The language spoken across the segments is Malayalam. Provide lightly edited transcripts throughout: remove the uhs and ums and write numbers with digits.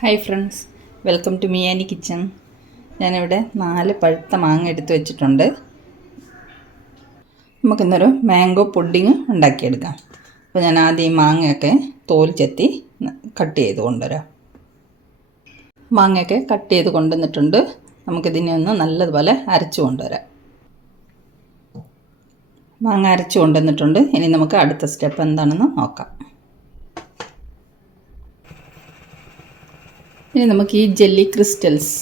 ഹായ് ഫ്രണ്ട്സ്, വെൽക്കം ടു മിയാനി കിച്ചൺ. ഞാനിവിടെ 4 പഴുത്ത മാങ്ങ എടുത്ത് വെച്ചിട്ടുണ്ട്. നമുക്കിന്നൊരു മാംഗോ പുഡിങ് ഉണ്ടാക്കിയെടുക്കാം. അപ്പോൾ ഞാൻ ആദ്യം ഈ മാങ്ങയൊക്കെ തോൽ ചെത്തി കട്ട് ചെയ്ത് കൊണ്ടുവരാം. മാങ്ങയൊക്കെ കട്ട് ചെയ്ത് കൊണ്ടുവന്നിട്ടുണ്ട്. നമുക്കിതിനെ ഒന്ന് നല്ലതുപോലെ അരച്ച് കൊണ്ടുവരാം. മാങ്ങ അരച്ച് കൊണ്ടുവന്നിട്ടുണ്ട്. ഇനി നമുക്ക് അടുത്ത സ്റ്റെപ്പ് എന്താണെന്ന് നോക്കാം. ഇനി നമുക്ക് ഈ ജെല്ലി ക്രിസ്റ്റൽസ്,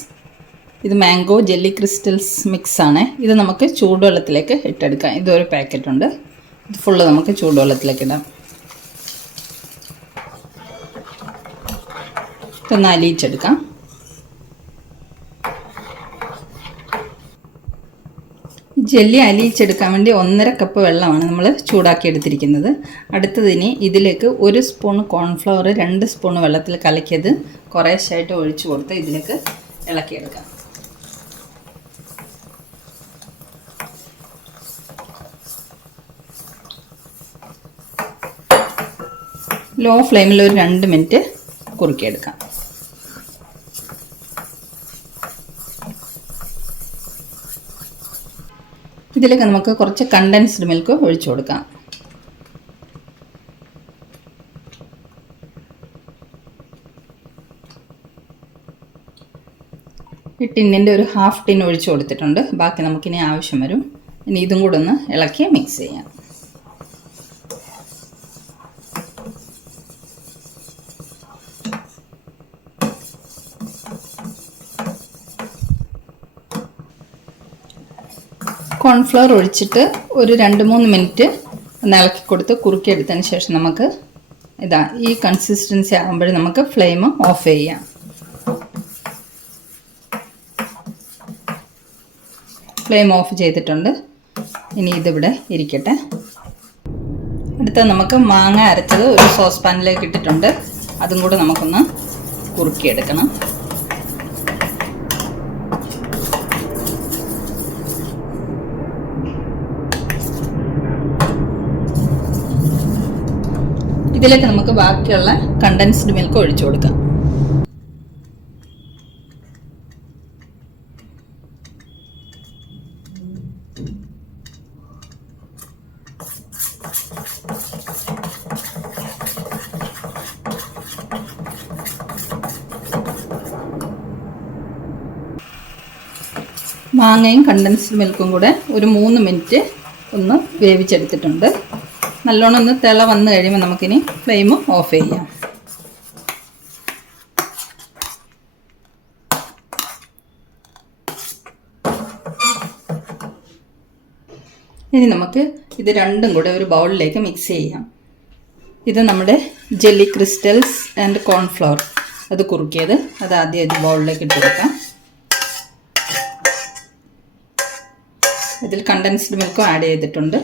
ഇത് മാംഗോ ജെല്ലി ക്രിസ്റ്റൽസ് മിക്സാണ്. ഇത് നമുക്ക് ചൂടുവെള്ളത്തിലേക്ക് ഇട്ടെടുക്കാം. ഇതൊരു പാക്കറ്റുണ്ട്. ഇത് ഫുള്ള് നമുക്ക് ചൂടുവെള്ളത്തിലേക്ക് ഇടാം. ഇതൊന്ന് അലിയിച്ചെടുക്കാം. ജെല്ലി അലിയിച്ചെടുക്കാൻ വേണ്ടി 1.5 കപ്പ് വെള്ളമാണ് നമ്മൾ ചൂടാക്കി എടുത്തിരിക്കുന്നത്. അടുത്തതിന് ഇതിലേക്ക് 1 സ്പൂൺ കോൺഫ്ലവർ 2 സ്പൂൺ വെള്ളത്തിൽ കലക്കിയത് കുറേശ്ശായിട്ട് ഒഴിച്ചു കൊടുത്ത് ഇതിലേക്ക് ഇളക്കിയെടുക്കാം. ലോ ഫ്ലെയിമിൽ ഒരു 2 മിനിറ്റ് കുറുക്കിയെടുക്കാം. ഇതിലേക്ക് നമുക്ക് കുറച്ച് കണ്ടൻസ്ഡ് മിൽക്ക് ഒഴിച്ചു കൊടുക്കാം. ഈ ടിന്നിൻ്റെ ഒരു ഹാഫ് ടിൻ ഒഴിച്ചു കൊടുത്തിട്ടുണ്ട്. ബാക്കി നമുക്കിനി ആവശ്യം വരും. ഇനി ഇതും കൂടെ ഒന്ന് ഇളക്കി മിക്സ് ചെയ്യാം. കോൺഫ്ലവർ ഒഴിച്ചിട്ട് ഒരു 2-3 മിനിറ്റ് ഒന്ന് ഇളക്കി കൊടുത്ത് കുറുക്കിയെടുത്തതിന് ശേഷം നമുക്ക് ഈ കൺസിസ്റ്റൻസി ആകുമ്പോൾ നമുക്ക് ഫ്ലെയിം ഓഫ് ചെയ്യാം. ഫ്ലെയിം ഓഫ് ചെയ്തിട്ടുണ്ട്. ഇനി ഇതിവിടെ ഇരിക്കട്ടെ. അടുത്ത നമുക്ക് മാങ്ങ അരച്ചത് ഒരു സോസ് പാനിലേക്ക് ഇട്ടിട്ടുണ്ട്. അതും കൂടെ നമുക്കൊന്ന് കുറുക്കിയെടുക്കണം. ഇതിലേക്ക് നമുക്ക് ബാക്കിയുള്ള കണ്ടൻസ്ഡ് മിൽക്ക് ഒഴിച്ചു കൊടുക്കാം. മാങ്ങയും കണ്ടൻസ്ഡ് മിൽക്കും കൂടെ ഒരു 3 മിനിറ്റ് ഒന്ന് വേവിച്ചെടുത്തിട്ടുണ്ട്. നല്ലോണം ഒന്ന് തിള വന്നു കഴിയുമ്പോൾ നമുക്കിനി ഫ്ലെയിം ഓഫ് ചെയ്യാം. ഇനി നമുക്ക് ഇത് രണ്ടും കൂടെ ഒരു ബൗളിലേക്ക് മിക്സ് ചെയ്യാം. ഇത് നമ്മുടെ ജെല്ലി ക്രിസ്റ്റൽസ് ആൻഡ് കോൺഫ്ലവർ അത് കുറുക്കിയത്, അത് ആദ്യം ഒരു ബൗളിലേക്ക് ഇട്ട് കൊടുക്കാം. ഇതിൽ കണ്ടൻസ്ഡ് മിൽക്കും ആഡ് ചെയ്തിട്ടുണ്ട്.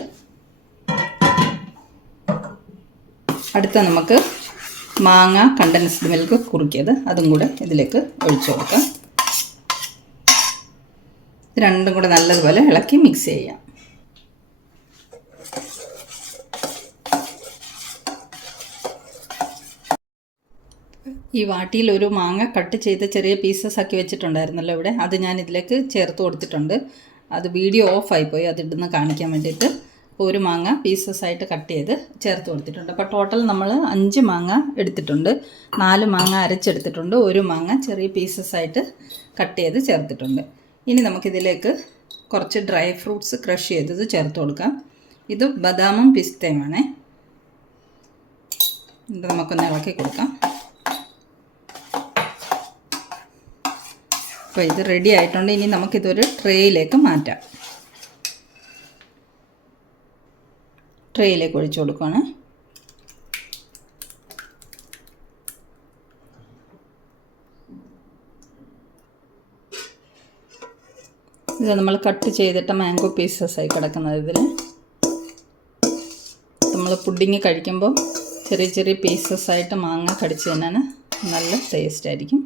അടുത്ത നമുക്ക് മാങ്ങ കണ്ടൻസ്ഡ് മിൽക്ക് കുറുക്കിയത് അതും കൂടെ ഇതിലേക്ക് ഒഴിച്ചു കൊടുക്കാം. ഇത് രണ്ടും കൂടെ നല്ലതുപോലെ ഇളക്കി മിക്സ് ചെയ്യാം. ഈ വാട്ടിയിൽ ഒരു മാങ്ങ കട്ട് ചെയ്ത് ചെറിയ പീസസ് ആക്കി വെച്ചിട്ടുണ്ടായിരുന്നല്ലോ ഇവിടെ, അത് ഞാൻ ഇതിലേക്ക് ചേർത്ത് കൊടുത്തിട്ടുണ്ട്. അത് വീഡിയോ ഓഫായിപ്പോയി, അതിടുന്ന് കാണിക്കാൻ വേണ്ടിയിട്ട്. ഒരു മാങ്ങ പീസസ് ആയിട്ട് കട്ട് ചെയ്ത് ചേർത്ത് കൊടുത്തിട്ടുണ്ട്. അപ്പോൾ ടോട്ടൽ നമ്മൾ 5 മാങ്ങ എടുത്തിട്ടുണ്ട്. 4 മാങ്ങ അരച്ചെടുത്തിട്ടുണ്ട്. 1 മാങ്ങ ചെറിയ പീസസ് ആയിട്ട് കട്ട് ചെയ്ത് ചേർത്തിട്ടുണ്ട്. ഇനി നമുക്കിതിലേക്ക് കുറച്ച് ഡ്രൈ ഫ്രൂട്ട്സ് ക്രഷ് ചെയ്തത് ചേർത്ത് കൊടുക്കാം. ഇത് ബദാമും പിസ്തയുമാണ്. ഇത് നമുക്കൊന്ന് ഇളക്കി കൊടുക്കാം. അപ്പോൾ ഇത് റെഡി ആയിട്ടുണ്ട്. ഇനി നമുക്കിതൊരു ട്രേയിലേക്ക് മാറ്റാം. ട്രേയിലേക്ക് ഒഴിച്ചു കൊടുക്കുകയാണ്. ഇത് നമ്മൾ കട്ട് ചെയ്തിട്ട മാംഗോ പീസസായി കിടക്കുന്നത്. ഇതിൽ നമ്മൾ പുഡിങ് കഴിക്കുമ്പോൾ ചെറിയ ചെറിയ പീസസായിട്ട് മാങ്ങ കടിച്ച് തന്നെയാണ് നല്ല ടേസ്റ്റ് ആയിരിക്കും.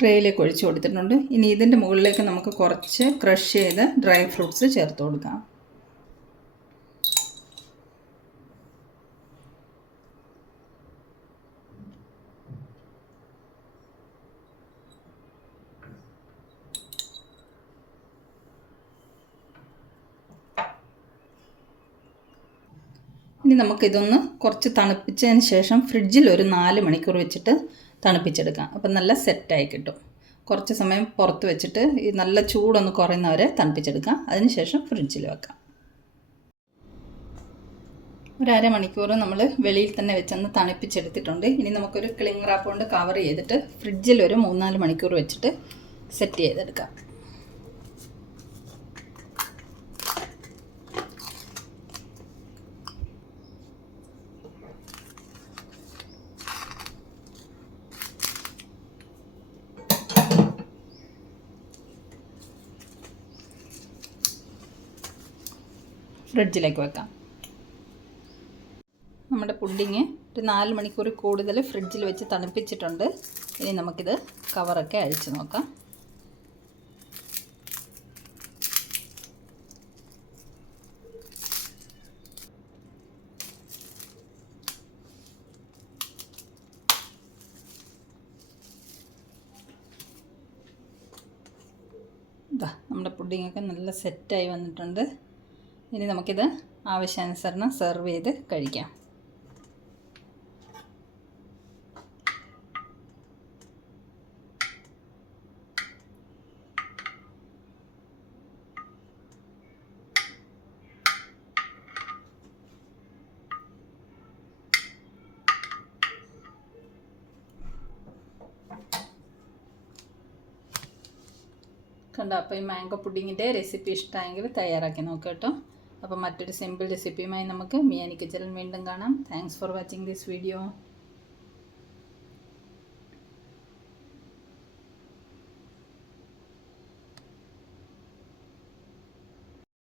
ട്രേയിലേക്ക് ഒഴിച്ചു കൊടുത്തിട്ടുണ്ട്. ഇനി ഇതിൻ്റെ മുകളിലേക്ക് നമുക്ക് കുറച്ച് ക്രഷ് ചെയ്ത് ഡ്രൈ ഫ്രൂട്ട്സ് ചേർത്ത് കൊടുക്കാം. ഇനി നമുക്കിതൊന്ന് കുറച്ച് തണുപ്പിച്ചതിന് ശേഷം ഫ്രിഡ്ജിൽ ഒരു 4 മണിക്കൂർ വെച്ചിട്ട് തണുപ്പിച്ചെടുക്കാം. അപ്പം നല്ല സെറ്റായി കിട്ടും. കുറച്ച് സമയം പുറത്ത് വെച്ചിട്ട് ഈ നല്ല ചൂടൊന്ന് കുറയുന്നവരെ തണുപ്പിച്ചെടുക്കാം. അതിനുശേഷം ഫ്രിഡ്ജിൽ വെക്കാം. ഒരു അരമണിക്കൂർ നമ്മൾ വെളിയിൽ തന്നെ വെച്ചൊന്ന് തണുപ്പിച്ചെടുത്തിട്ടുണ്ട്. ഇനി നമുക്കൊരു ക്ലിംഗ് റാപ്പ് കൊണ്ട് കവർ ചെയ്തിട്ട് ഫ്രിഡ്ജിൽ ഒരു 3-4 മണിക്കൂർ വെച്ചിട്ട് സെറ്റ് ചെയ്തെടുക്കാം. ഫ്രിഡ്ജിലേക്ക് വെക്കാം. നമ്മുടെ പുഡിങ് ഒരു 4 മണിക്കൂർ കൂടുതൽ ഫ്രിഡ്ജിൽ വെച്ച് തണുപ്പിച്ചിട്ടുണ്ട്. ഇനി നമുക്കിത് കവറൊക്കെ അഴിച്ച് നോക്കാം. ഇതാ നമ്മുടെ പുഡിങ്ങൊക്കെ നല്ല സെറ്റായി വന്നിട്ടുണ്ട്. ഇനി നമുക്കിത് ആവശ്യാനുസരണം സെർവ് ചെയ്ത് കഴിക്കാം. കണ്ടോ? അപ്പോൾ ഈ മാംഗോ പുഡിങ്ങിൻ്റെ റെസിപ്പി ഇഷ്ടമായെങ്കിൽ തയ്യാറാക്കി നോക്കാം കേട്ടോ. അപ്പോൾ മറ്റൊരു സിമ്പിൾ റെസിപ്പിയുമായി നമുക്ക് മിയാനി കിച്ചണിൽ വീണ്ടും കാണാം. Thanks for watching this video.